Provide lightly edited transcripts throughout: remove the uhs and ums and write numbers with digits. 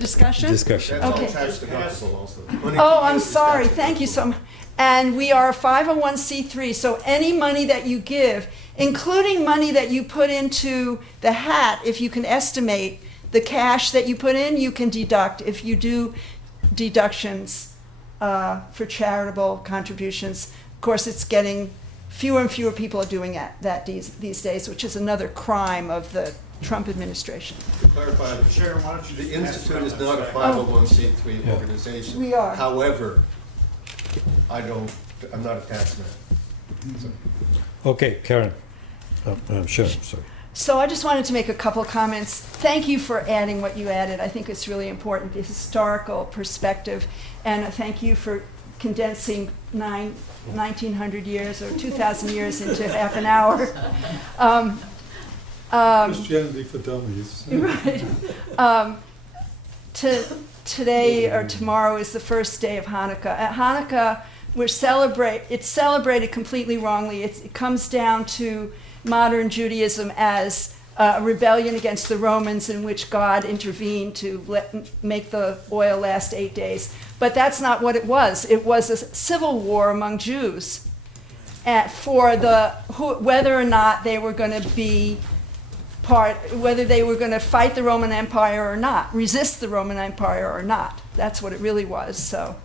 Discussion? Discussion. That's all Okay. tax deductible also. Money Oh, to I'm give is sorry. tax Thank you deductible. so much. And we are a 501c3, so any money that you give, including money that you put into the hat, if you can estimate the cash that you put in, you can deduct if you do deductions for charitable contributions. Of course, it's getting fewer and fewer people are doing that these days, which is another crime of the Trump administration. To clarify, Sharon, why don't you the just Institute is not a ask 501c3 Yeah. organization. We are. However, I'm not a tax man. Okay, Karen. Sure, sorry. So I just wanted to make a couple comments. Thank you for adding what you added. I think it's really important, the historical perspective. And thank you for condensing 1900 years or 2,000 years into half an hour. Christianity for Dummies. Right. Today or tomorrow is the first day of Hanukkah. At Hanukkah, it's celebrated completely wrongly. It comes down to modern Judaism as a rebellion against the Romans in which God intervened to make the oil last 8 days. But that's not what it was. It was a civil war among Jews for whether or not they were going to be whether they were going to fight the Roman Empire or not, resist the Roman Empire or not. That's what it really was. So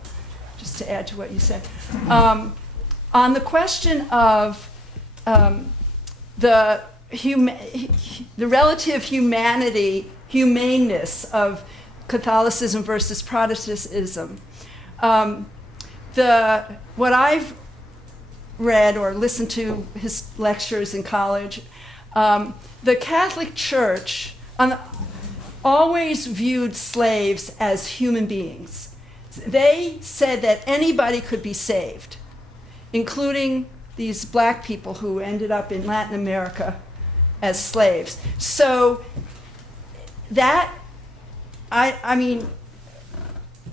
just to add to what you said. On the question of the relative humaneness of Catholicism versus Protestantism, what I've read or listened to his lectures in college, the Catholic Church always viewed slaves as human beings. They said that anybody could be saved, including these black people who ended up in Latin America as slaves. So that, I mean,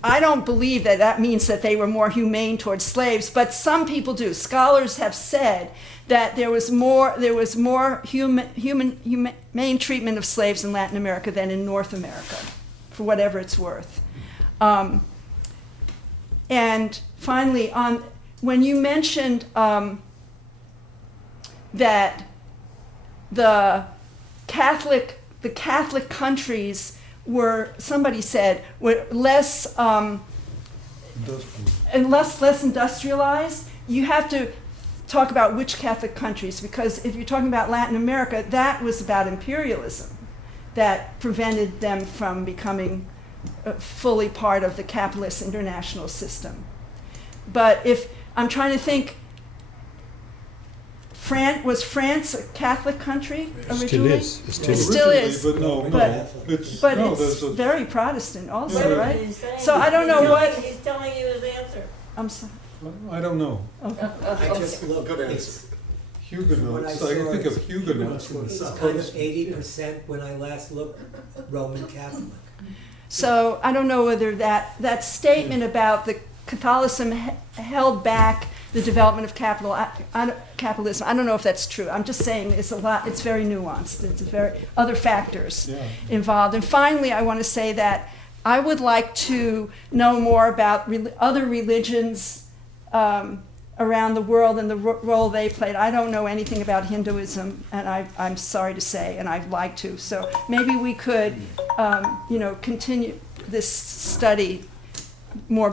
I don't believe that means that they were more humane towards slaves, but some people do. Scholars have said that there was more humane treatment of slaves in Latin America than in North America, for whatever it's worth. And finally, when you mentioned that the Catholic countries were, somebody said, were less industrialized, you have to talk about which Catholic countries, because if you're talking about Latin America, that was about imperialism that prevented them from becoming fully part of the capitalist international system. But if I'm trying to think, was France a Catholic country originally? Still is. But no, it's very Protestant also, Yeah. right? So I don't know what. He's telling you his answer. I'm sorry. I don't know. I just looked. Good It's, Huguenots. I can think of Huguenots. it's kind of 80% when I last looked Roman Catholic. So I don't know whether that statement about the Catholicism held back the development of capitalism. I don't know if that's true. I'm just saying it's a lot. It's very nuanced. It's other factors involved. And finally, I want to say that I would like to know more about other religions around the world and the role they played. I don't know anything about Hinduism, and I'm sorry to say, and I'd like to. So maybe we could, continue this study more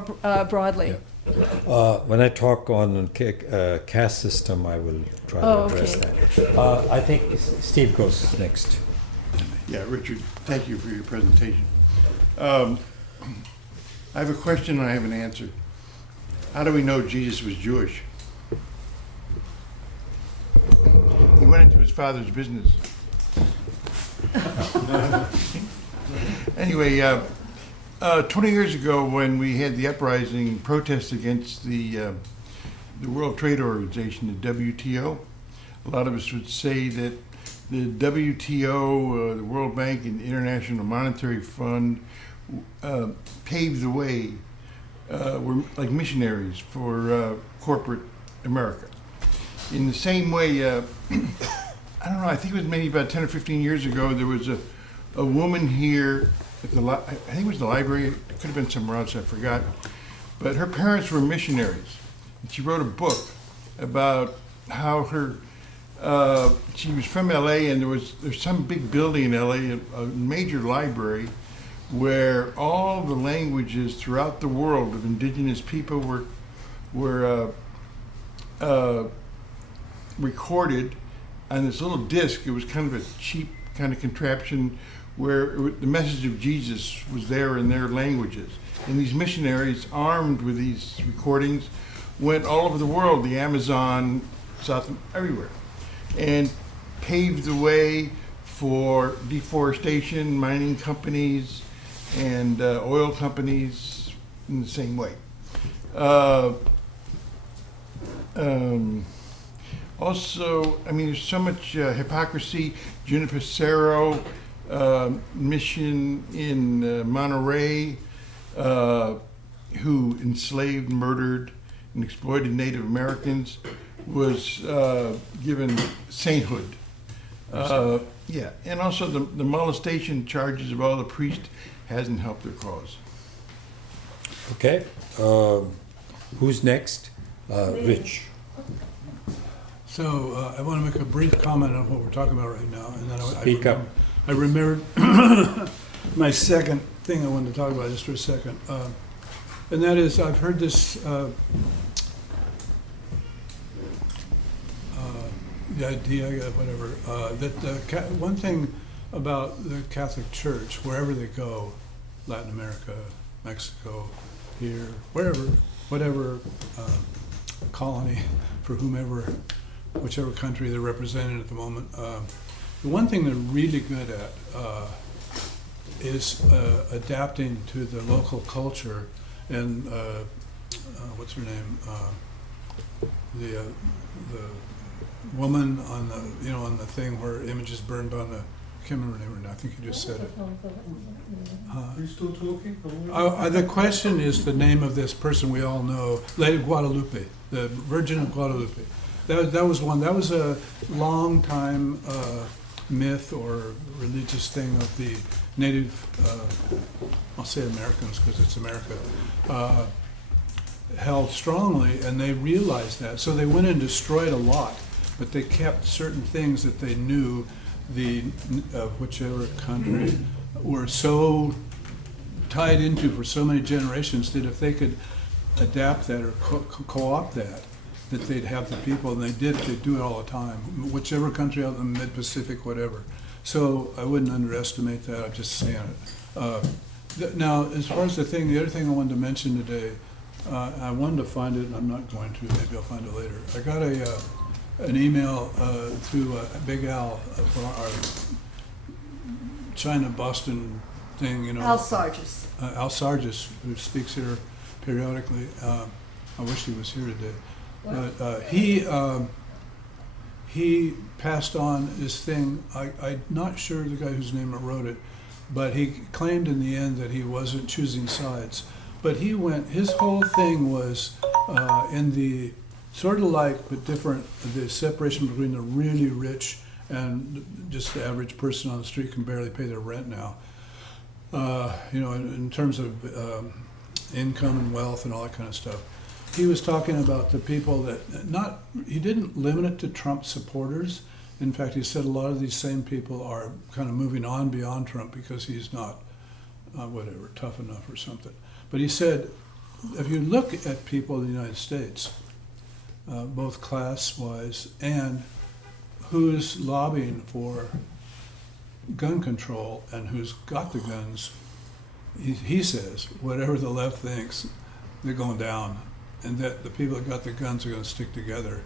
broadly. Yeah. When I talk on caste system, I will try to address that. I think Steve goes next. Yeah, Richard, thank you for your presentation. I have a question and I have an answer. How do we know Jesus was Jewish? He went into his father's business. Anyway, 20 years ago when we had the uprising protests against the World Trade Organization, the WTO, a lot of us would say that the WTO, the World Bank, and the International Monetary Fund paved the way, were like missionaries for corporate America. In the same way, I don't know, I think it was maybe about 10 or 15 years ago, there was a woman here I think it was the library, it could have been somewhere else, I forgot. But her parents were missionaries. And she wrote a book about how she was from LA, and there's some big building in LA, a major library, where all the languages throughout the world of indigenous people were recorded on this little disc. It was kind of a cheap kind of contraption where the message of Jesus was there in their languages. And these missionaries, armed with these recordings, went all over the world, the Amazon, everywhere, and paved the way for deforestation, mining companies, and oil companies in the same way. Also, I mean, there's so much hypocrisy. Junipero mission in Monterey, who enslaved, murdered, and exploited Native Americans, was given sainthood. Yeah, and also the molestation charges of all the priests hasn't helped their cause. Okay, who's next? Rich. So I want to make a brief comment on what we're talking about right now, and then Speak up. I remembered my second thing I wanted to talk about just for a second, and that is I've heard this the idea, whatever, that one thing about the Catholic Church, wherever they go, Latin America, Mexico, here, wherever, whatever colony for whomever, whichever country they're represented at the moment, the one thing they're really good at is adapting to the local culture. And what's her name? The woman on the on the thing where images burned on the, I can't remember her name right now. I think you just said it. Are you still talking? The question is the name of this person we all know, Lady Guadalupe, the Virgin of Guadalupe. That was one. That was a long time myth or religious thing of the native, I'll say Americans because it's America, held strongly, and they realized that. So they went and destroyed a lot, but they kept certain things that they knew the whichever country were so tied into for so many generations that if they could adapt that or co-opt that they'd have the people, and they'd do it all the time, whichever country out in the mid-Pacific, whatever. So I wouldn't underestimate that, I'm just saying it. Now, as far as the other thing I wanted to mention today, I wanted to find it, and I'm not going to, maybe I'll find it later. I got an email through Big Al for our China-Boston thing, Al Sargis. Al Sargis, who speaks here periodically. I wish he was here today. But he passed on this thing. I'm not sure the guy whose name wrote it, but he claimed in the end that he wasn't choosing sides. But his whole thing was in the sort of like, but different, the separation between the really rich and just the average person on the street can barely pay their rent now. In terms of income and wealth and all that kind of stuff. He was talking about the people that he didn't limit it to Trump supporters. In fact, he said a lot of these same people are kind of moving on beyond Trump because he's not, tough enough or something. But he said, if you look at people in the United States, both class-wise and who's lobbying for gun control and who's got the guns, he says, whatever the left thinks, they're going down, and that the people that got the guns are going to stick together.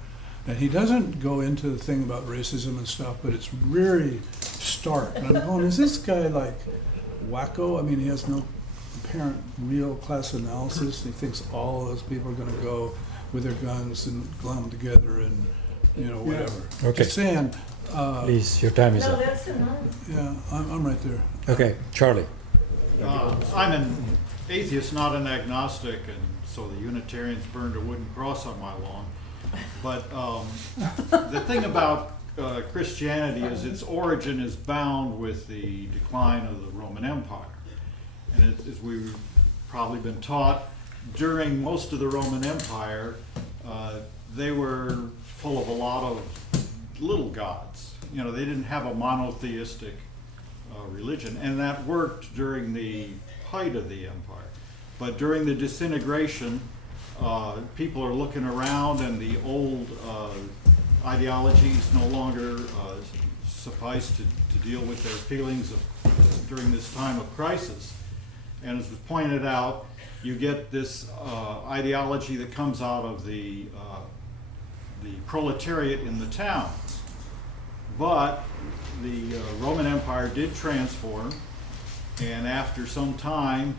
And he doesn't go into the thing about racism and stuff, but it's really stark. And I'm going, is this guy like wacko? I mean, he has no apparent real class analysis. He thinks all of those people are going to go with their guns and glom them together and, whatever. Okay. Just saying. Please, your time is up. That's enough. Yeah, I'm right there. Okay, Charlie. I'm an atheist, not an agnostic, and so the Unitarians burned a wooden cross on my lawn. But the thing about Christianity is its origin is bound with the decline of the Roman Empire. And as we've probably been taught, during most of the Roman Empire, they were full of a lot of little gods. You know, they didn't have a monotheistic religion, and that worked during the height of the empire. But during the disintegration, people are looking around, and the old ideologies no longer suffice to deal with their feelings during this time of crisis. And as was pointed out, you get this ideology that comes out of the proletariat in the towns. But the Roman Empire did transform, and after some time,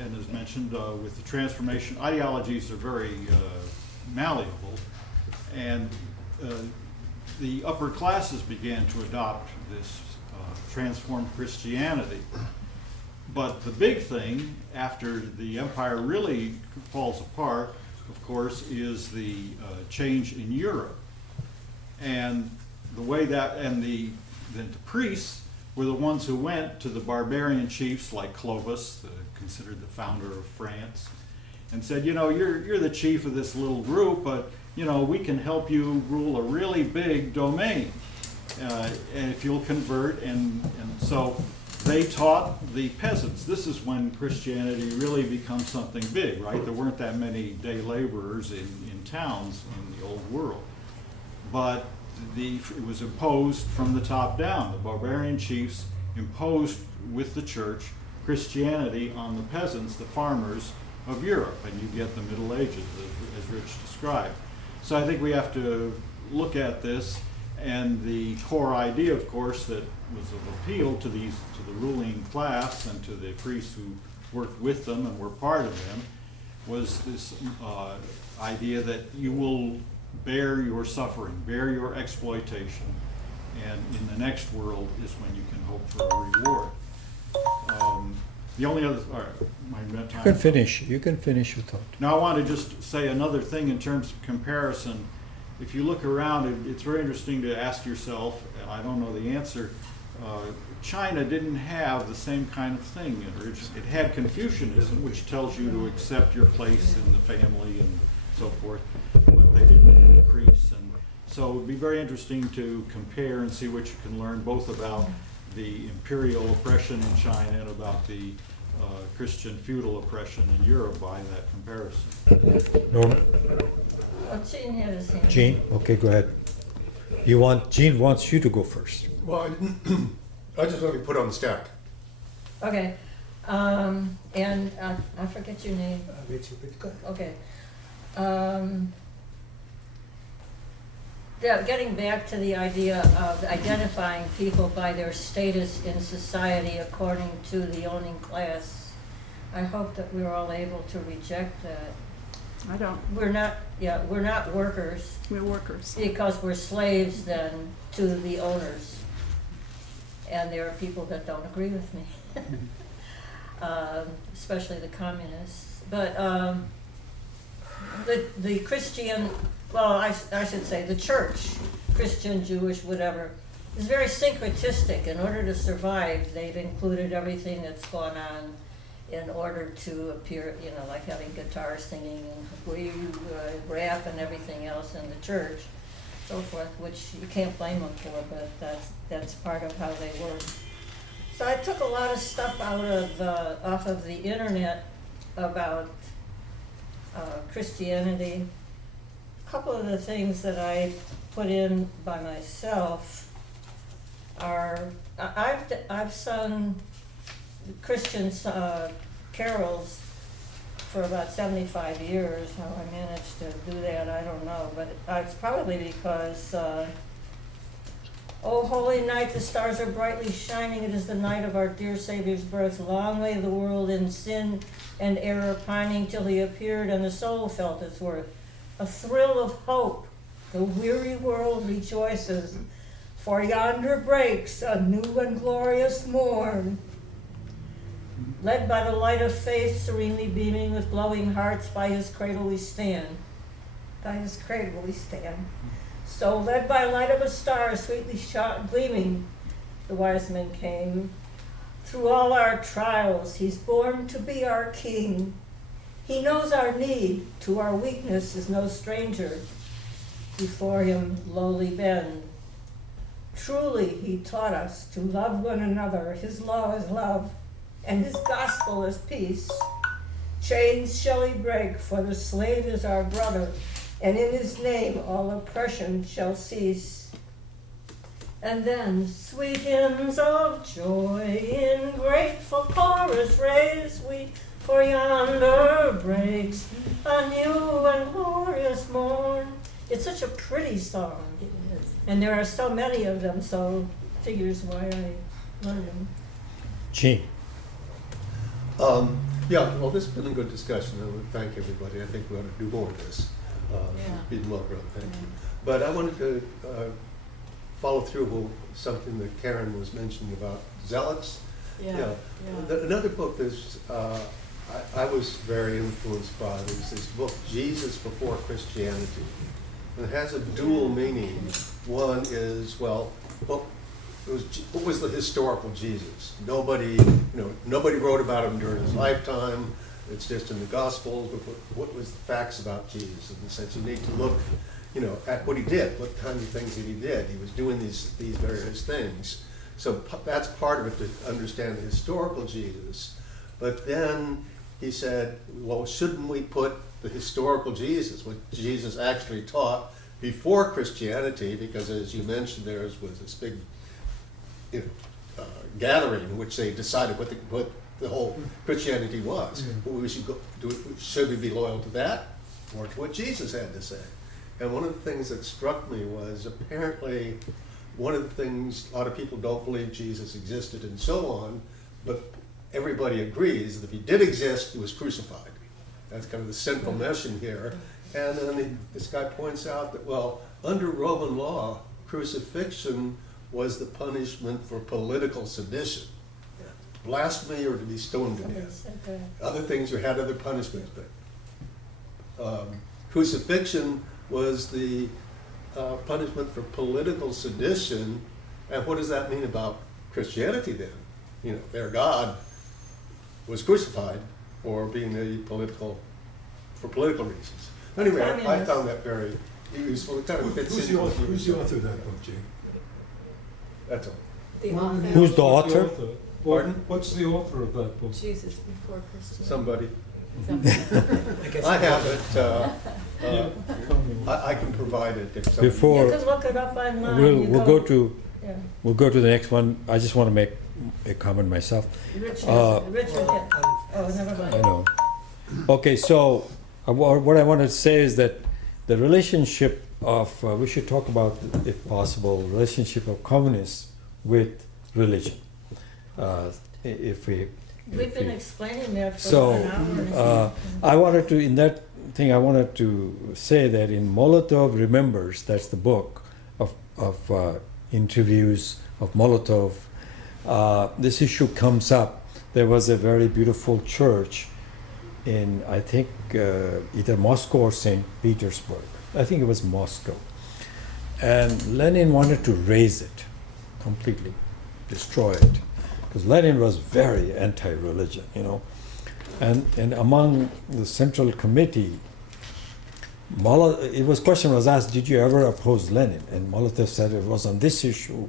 and as mentioned with the transformation, ideologies are very malleable, and the upper classes began to adopt this transformed Christianity. But the big thing, after the empire really falls apart, of course, is the change in Europe. And the way that, and the priests were the ones who went to the barbarian chiefs like Clovis, considered the founder of France, and said, you know, you're the chief of this little group, but, you know, we can help you rule a really big domain, and if you'll convert. And so they taught the peasants. This is when Christianity really becomes something big, right? There weren't that many day laborers in towns in the old world. But it was imposed from the top down. The barbarian chiefs imposed with the church Christianity on the peasants, the farmers of Europe, and you get the Middle Ages, as Rich described. So I think we have to look at this, and the core idea, of course, that was of appeal to the ruling class and to the priests who worked with them and were part of them, was this idea that you will bear your suffering, bear your exploitation, and in the next world is when you can hope for a reward. The only other, all right, my time. You can finish your thought. Now I want to just say another thing in terms of comparison. If you look around, it's very interesting to ask yourself, and I don't know the answer, China didn't have the same kind of thing. It had Confucianism, which tells you to accept your place in the family and so forth, but they didn't increase. And so it would be very interesting to compare and see what you can learn both about the imperial oppression in China and about the Christian feudal oppression in Europe by that comparison. Norman? Oh, Gene had his hand. Gene? Okay, go ahead. Gene wants you to go first. Well, I just want to put on the stack. Okay. And I forget your name. Richard, but go ahead. Okay. Yeah, getting back to the idea of identifying people by their status in society according to the owning class, I hope that we're all able to reject that. I don't. We're not workers. We're workers. Because we're slaves then to the owners. And there are people that don't agree with me, especially the communists. But the Christian, well, I should say the church, Christian, Jewish, whatever, is very syncretistic. In order to survive, they've included everything that's gone on in order to appear, you know, like having guitar singing and rap and everything else in the church, so forth, which you can't blame them for, but that's part of how they work. So I took a lot of stuff out of off of the internet about Christianity. A couple of the things that I put in by myself are I've sung Christian carols for about 75 years. How I managed to do that, I don't know, but it's probably because oh, holy night, the stars are brightly shining. It is the night of our dear Savior's birth. Long lay the world in sin and error pining till he appeared and the soul felt its worth. A thrill of hope, the weary world rejoices, for yonder breaks a new and glorious morn. Led by the light of faith, serenely beaming with glowing hearts, by his cradle we stand. By his cradle we stand. So led by light of a star, sweetly gleaming, the wise men came. Through all our trials, he's born to be our king. He knows our need, to our weakness is no stranger. Before him lowly bend. Truly he taught us to love one another. His law is love, and his gospel is peace. Chains shall he break, for the slave is our brother, and in his name all oppression shall cease. And then sweet hymns of joy in grateful chorus raise we, for yonder breaks a new and glorious morn. It's such a pretty song. It is. And there are so many of them, so figures why I learned them. Gene. Yeah, well, this has been a good discussion. I would thank everybody. I think we ought to do more of this. It's been well run, thank you. But I wanted to follow through with something that Karen was mentioning about zealots. Another book is, I was very influenced by this book, Jesus Before Christianity. And it has a dual meaning. One is, well, what was the historical Jesus? Nobody wrote about him during his lifetime. It's just in the Gospels. But what was the facts about Jesus? In the sense, you need to look, at what he did, what kind of things that he did. He was doing these various things. So that's part of it, to understand the historical Jesus. But then he said, well, shouldn't we put the historical Jesus, what Jesus actually taught before Christianity, because as you mentioned, there was this big gathering in which they decided what the whole Christianity was. Well, we should should we be loyal to that or to what Jesus had to say? And one of the things that struck me was apparently one of the things, a lot of people don't believe Jesus existed and so on, but everybody agrees that if he did exist, he was crucified. That's kind of the central mission here. And then this guy points out that, well, under Roman law, crucifixion was the punishment for political sedition. Blasphemy or to be stoned to death. Other things had other punishments, but crucifixion was the punishment for political sedition. And what does that mean about Christianity then? Their God was crucified for being for political reasons. Anyway, I found that very useful. It kind of fits Who's the author of that book, Jane? That's all. Who's the author? Pardon? What's the author of that book? Jesus Before Christianity. Somebody. I I have it. I can provide it if somebody. Before You can look it up online. we'll go to the next one. I just want to make a comment myself. Richard, well, never mind. I know. Okay, so what I wanted to say is that the relationship of, we should talk about, if possible, relationship of communists with religion. We've been explaining that for So, an hour. I wanted to, in that thing, I wanted to say that in Molotov Remembers, that's the book of interviews of Molotov, this issue comes up. There was a very beautiful church in, I think, either Moscow or St. Petersburg. I think it was Moscow. And Lenin wanted to raze it completely, destroy it. Because Lenin was very anti-religion, and among the Central Committee, question was asked, did you ever oppose Lenin? And Molotov said it was on this issue.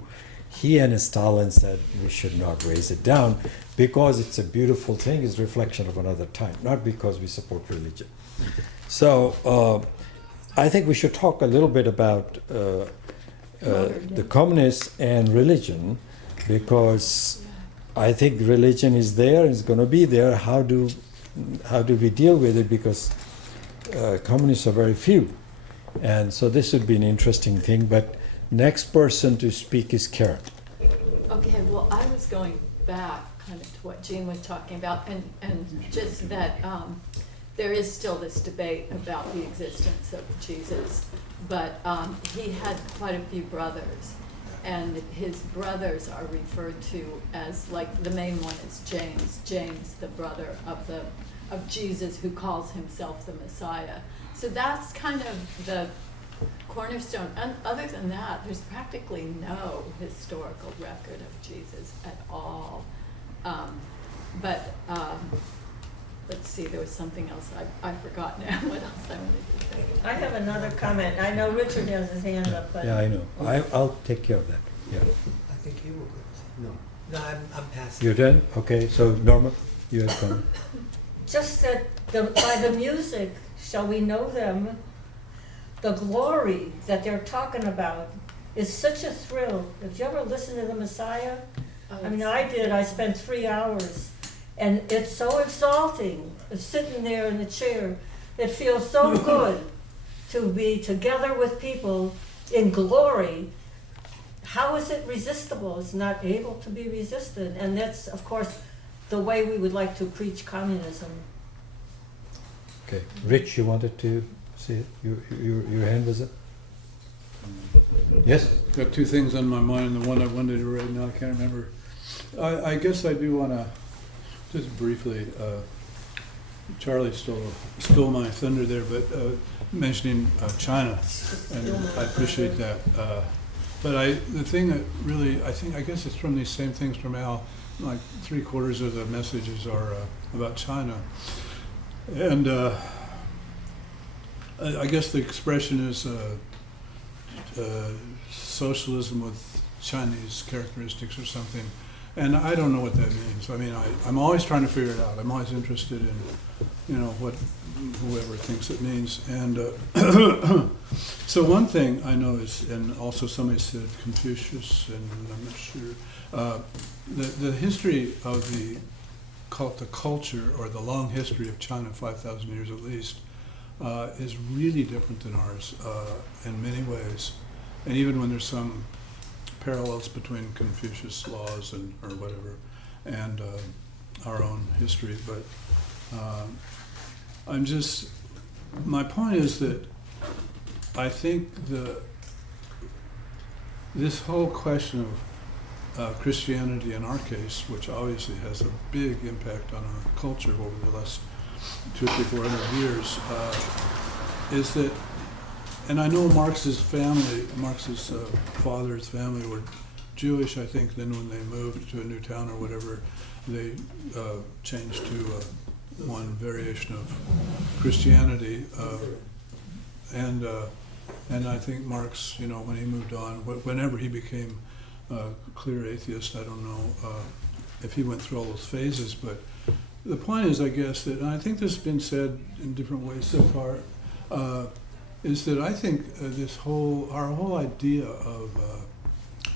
He and Stalin said we should not raise it down because it's a beautiful thing, it's a reflection of another time, not because we support religion. So I think we should talk a little bit about the communists and religion, because I think religion is there, it's going to be there. How do we deal with it? Because communists are very few. And so this would be an interesting thing. But next person to speak is Karen. Okay, well, I was going back kind of to what Jean was talking about, and just that there is still this debate about the existence of Jesus, but he had quite a few brothers. And his brothers are referred to as, like, the main one is James, the brother of Jesus, who calls himself the Messiah. So that's kind of the cornerstone. And other than that, there's practically no historical record of Jesus at all. But let's see, there was something else I forgot now. What else I wanted to say? I have another comment. I know Richard has his hand up, but. Yeah, I know. I'll take care of that. Yeah. I think you were good. No. No, I'm passing. You're done? Okay, so Norma, you have comment? Just that by the music shall we know them, the glory that they're talking about is such a thrill. Did you ever listen to the Messiah? I mean, I did. I spent 3 hours. And it's so exalting, sitting there in the chair. It feels so good to be together with people in glory. How is it resistible? It's not able to be resisted. And that's, of course, the way we would like to preach communism. Okay. Rich, you wanted to say it? Your hand was up? Yes? Got two things on my mind. The one I wanted to write now, I can't remember. I guess I do want to just briefly, Charlie stole my thunder there, but mentioning China, and I appreciate that. But the thing that really, I guess it's from these same things from Al, like 3/4 of the messages are about China. And I guess the expression is socialism with Chinese characteristics or something. And I don't know what that means. I mean, I'm always trying to figure it out. I'm always interested in, what whoever thinks it means. And so one thing I know is, and also somebody said Confucius, and I'm not sure, the history of the culture, or the long history of China, 5,000 years at least, is really different than ours in many ways. And even when there's some parallels between Confucius laws or whatever and our own history, but my point is that I think this whole question of Christianity in our case, which obviously has a big impact on our culture over the last 200 or 400 years, is that, and I know Marx's father's family were Jewish, I think. Then when they moved to a new town or whatever, they changed to one variation of Christianity. And I think Marx, when he moved on, whenever he became a clear atheist, I don't know if he went through all those phases, but the point is, I guess, that, and I think this has been said in different ways so far, is that I think our whole idea of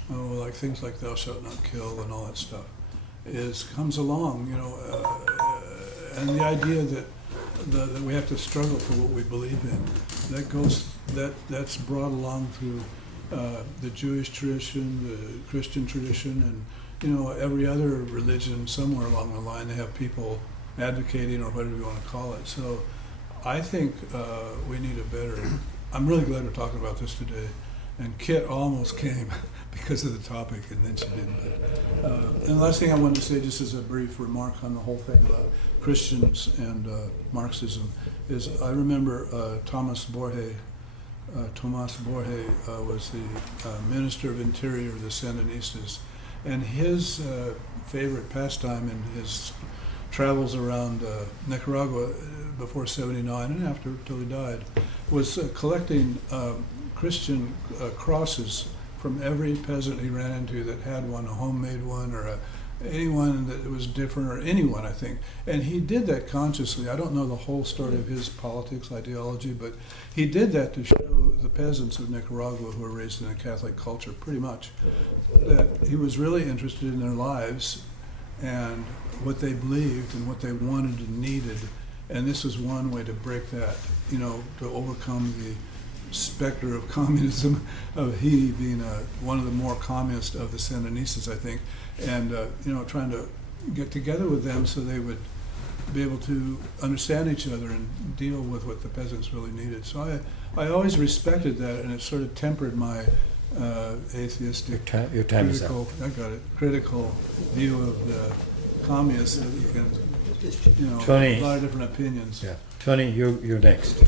like things like thou shalt not kill and all that stuff comes along, and the idea that we have to struggle for what we believe in, that's brought along through the Jewish tradition, the Christian tradition, and every other religion. Somewhere along the line they have people advocating, or whatever you want to call it. So I think we need a better. I'm really glad we're talking about this today. And Kit almost came because of the topic, and then she didn't. And the last thing I wanted to say, just as a brief remark on the whole thing about Christians and Marxism, is I remember Thomas Borge. Tomas Borge was the Minister of Interior of the Sandinistas, and his favorite pastime in his travels around Nicaragua before '79 and after, till he died, was collecting Christian crosses from every peasant he ran into that had one, a homemade one, or anyone that was different, or anyone, I think. And he did that consciously. I don't know the whole story of his politics, ideology, but he did that to show the peasants of Nicaragua, who were raised in a Catholic culture pretty much, that he was really interested in their lives and what they believed and what they wanted and needed. And this was one way to break that, to overcome the specter of communism, of he being one of the more communist of the Sandinistas, I think, and trying to get together with them so they would be able to understand each other and deal with what the peasants really needed. So I always respected that, and it sort of tempered my atheistic, your time is up. critical view of the communists. That you can, Tony, a lot of different opinions. Yeah, Tony, you're next.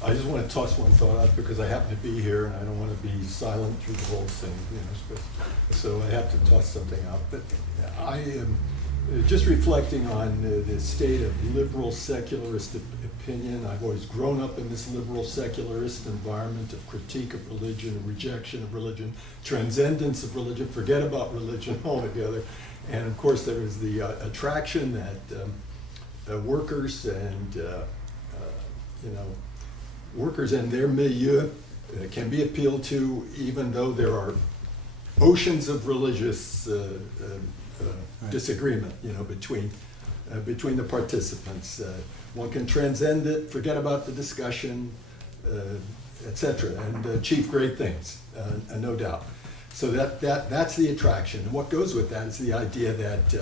I just want to toss one thought out because I happen to be here and I don't want to be silent through the whole thing, so I have to toss something out. But just reflecting on the state of liberal secularist opinion. I've always grown up in this liberal secularist environment of critique of religion, rejection of religion, transcendence of religion, forget about religion altogether. And of course there is the attraction that workers and workers and their milieu can be appealed to, even though there are oceans of religious disagreement, between the participants. One can transcend it, forget about the discussion, etc., and achieve great things, no doubt. So that's the attraction. And what goes with that is the idea that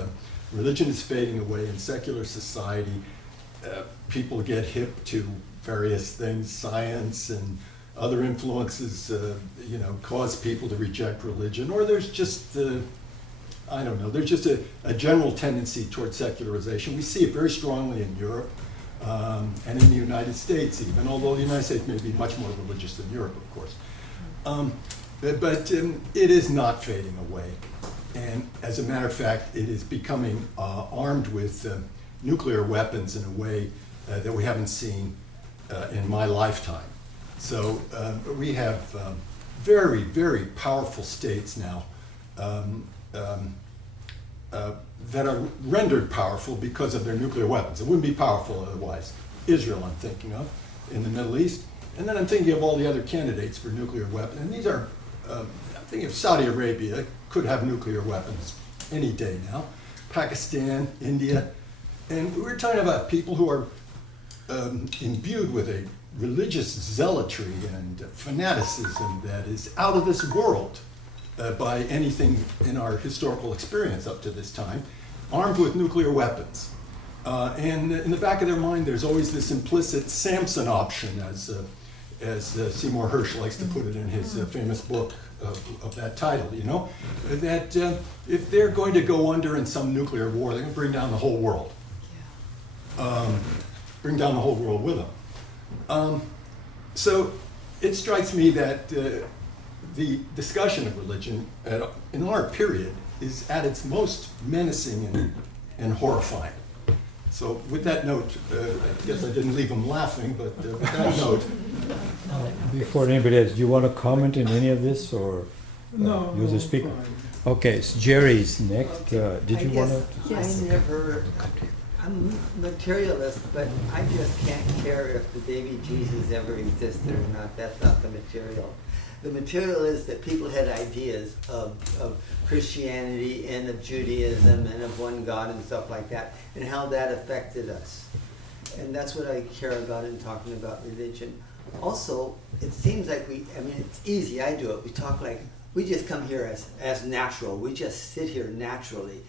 religion is fading away in secular society. People get hip to various things, science and other influences, cause people to reject religion, or there's just I don't know, there's just a general tendency towards secularization. We see it very strongly in Europe and in the United States even, although the United States may be much more religious than Europe, of course. But it is not fading away. And as a matter of fact, it is becoming armed with nuclear weapons in a way that we haven't seen in my lifetime. So we have very, very powerful states now that are rendered powerful because of their nuclear weapons. It wouldn't be powerful otherwise. Israel, I'm thinking of, in the Middle East. And then I'm thinking of all the other candidates for nuclear weapons. And these are, I'm thinking of Saudi Arabia, could have nuclear weapons any day now. Pakistan, India. And we're talking about people who are imbued with a religious zealotry and fanaticism that is out of this world by anything in our historical experience up to this time, armed with nuclear weapons. And in the back of their mind, there's always this implicit Samson option, as Seymour Hersh likes to put it in his famous book of that title, that if they're going to go under in some nuclear war, they're going to bring down the whole world. Bring down the whole world with them. So it strikes me that the discussion of religion in our period is at its most menacing and horrifying. So with that note, I guess I didn't leave them laughing, but with that note. Before anybody else, do you want to comment in any of this, or No, you're the no, speaker? fine. Okay, so Jerry's next. Did you want to? I never, I'm materialist, but I just can't care if the baby Jesus ever existed or not. That's not the material. The material is that people had ideas of Christianity and of Judaism and of one God and stuff like that, and how that affected us. And that's what I care about in talking about religion. Also, it seems like it's easy, I do it. We talk like, we just come here as natural. We just sit here naturally.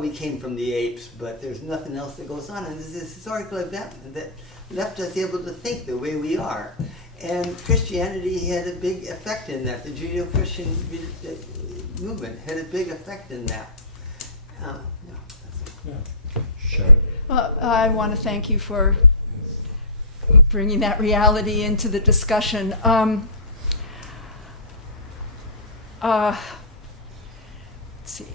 We came from the apes, but there's nothing else that goes on. And there's this historical event that left us able to think the way we are. And Christianity had a big effect in that. The Judeo-Christian movement had a big effect in that. Sure. Well, I want to thank you for bringing that reality into the discussion. Let's see.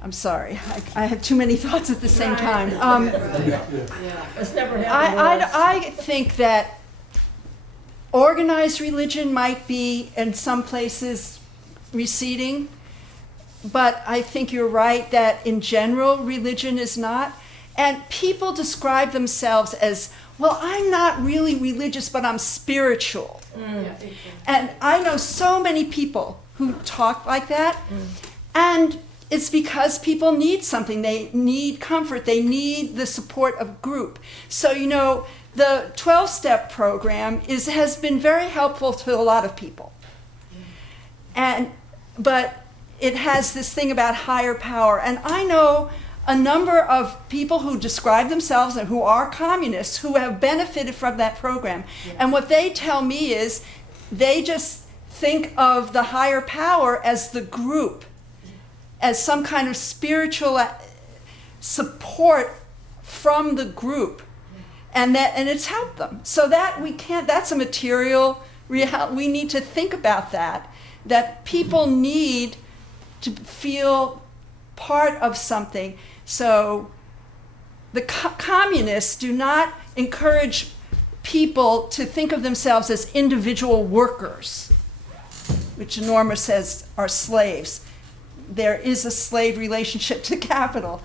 I'm sorry. I have too many thoughts at the same time. It's never happened once. I think that organized religion might be in some places receding, but I think you're right that in general religion is not. And people describe themselves as, well, I'm not really religious, but I'm spiritual. And I know so many people who talk like that. And it's because people need something. They need comfort. They need the support of group. So, the 12-step program has been very helpful to a lot of people. But it has this thing about higher power. And I know a number of people who describe themselves and who are communists who have benefited from that program. And what they tell me is they just think of the higher power as the group, as some kind of spiritual support from the group. And it's helped them. So that's a material reality. We need to think about that people need to feel part of something. So the communists do not encourage people to think of themselves as individual workers, which Norma says are slaves. There is a slave relationship to capital.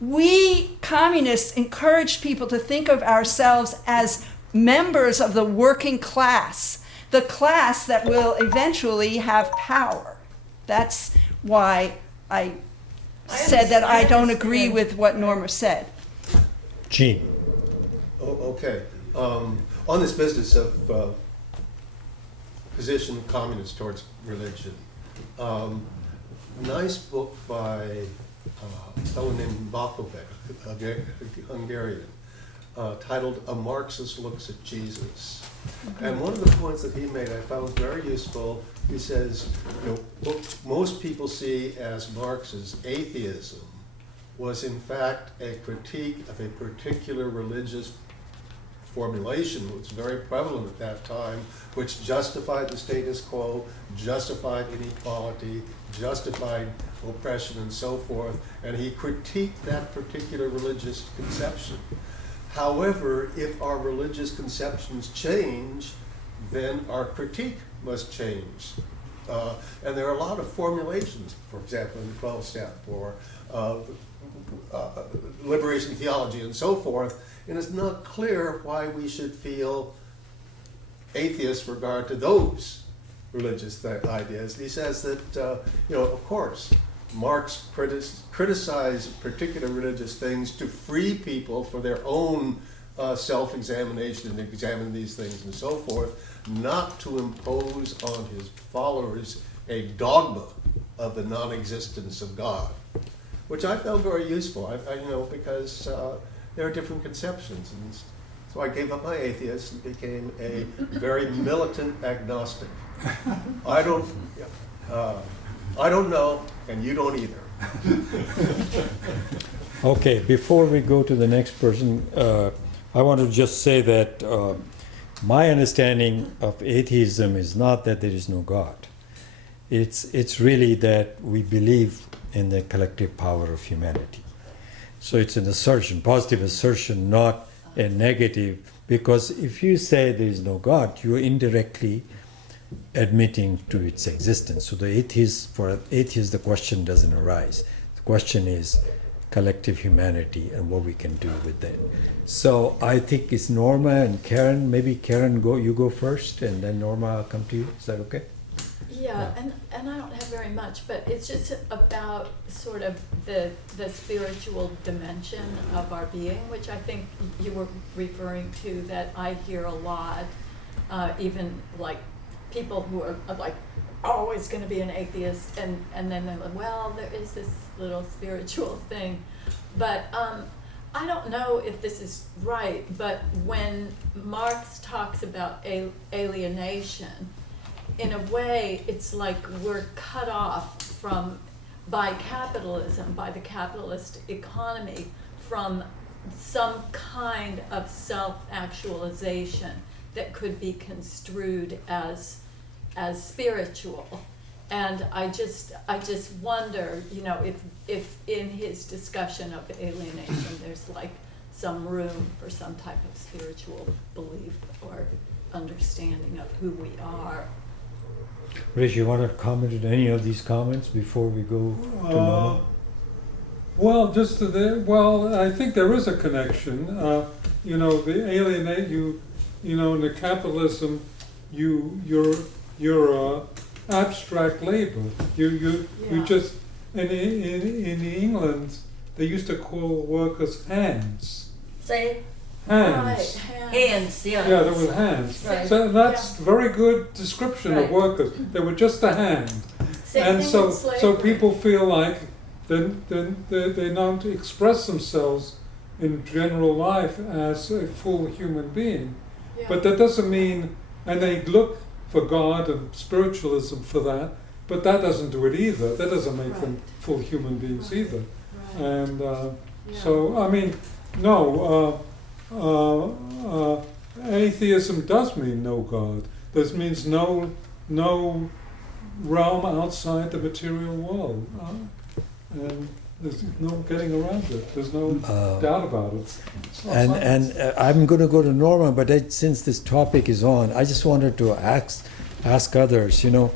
We communists encourage people to think of ourselves as members of the working class, the class that will eventually have power. That's why I said that I don't agree with what Norma said. Gene. Oh, okay. On this business of position of communists towards religion, nice book by a fellow named Bakovic, a Hungarian, titled A Marxist Looks at Jesus. And one of the points that he made I found very useful. He says, you know, what most people see as Marx's atheism was in fact a critique of a particular religious formulation, which was very prevalent at that time, which justified the status quo, justified inequality, justified oppression, and so forth, and he critiqued that particular religious conception. However, if our religious conceptions change, then our critique must change. And there are a lot of formulations, for example, in the 12-step, or liberation theology, and so forth, and it's not clear why we should feel atheist with regard to those religious ideas. He says that, you know, of course, Marx criticized particular religious things to free people for their own self-examination and examine these things and so forth, not to impose on his followers a dogma of the non-existence of God, which I found very useful. You know, because there are different conceptions, and so I gave up my atheist and became a very militant agnostic. I don't know, and you don't either. Okay, before we go to the next person, I want to just say that my understanding of atheism is not that there is no God. It's really that we believe in the collective power of humanity. So it's an assertion, positive assertion, not a negative, because if you say there is no God, you are indirectly admitting to its existence. So for atheists, the question doesn't arise. The question is collective humanity and what we can do with that. So I think it's Norma and Karen. Maybe Karen, you go first, and then Norma, I'll come to you. Is that okay? Yeah, and I don't have very much, but it's just about sort of the spiritual dimension of our being, which I think you were referring to, that I hear a lot, even like people who are like always going to be an atheist, and then they're like, well, there is this little spiritual thing. But I don't know if this is right, but when Marx talks about alienation, in a way, it's like we're cut off by capitalism, by the capitalist economy, from some kind of self-actualization that could be construed as spiritual. And I just wonder, you know, if in his discussion of alienation, there's like some room for some type of spiritual belief or understanding of who we are. Rich, you want to comment on any of these comments before we go to Norma? Well, I think there is a connection. You know, the alienate you know, in the capitalism, you're abstract labor. You just in England they used to call workers hands. Say hands. Right, hands. Yeah. Yeah, there was hands. Right. So that's a very good description of workers. They were just a hand. Same And thing so with slavery. people feel like they don't express themselves in general life as a full human being. Yeah. But that doesn't mean, and they look for God and spiritualism for that, but that doesn't do it either. That doesn't make them full human beings either. Right. And so, I mean, no, atheism does mean no God. This means no realm outside the material world. and there's no getting around it. There's no doubt about it. It's not And science. I'm going to go to Norma, but since this topic is on, I just wanted to ask others. You know,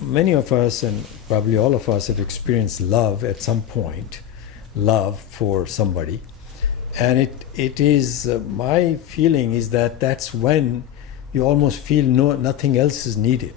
many of us, and probably all of us, have experienced love at some point, love for somebody, and it is my feeling is that that's when you almost feel nothing else is needed.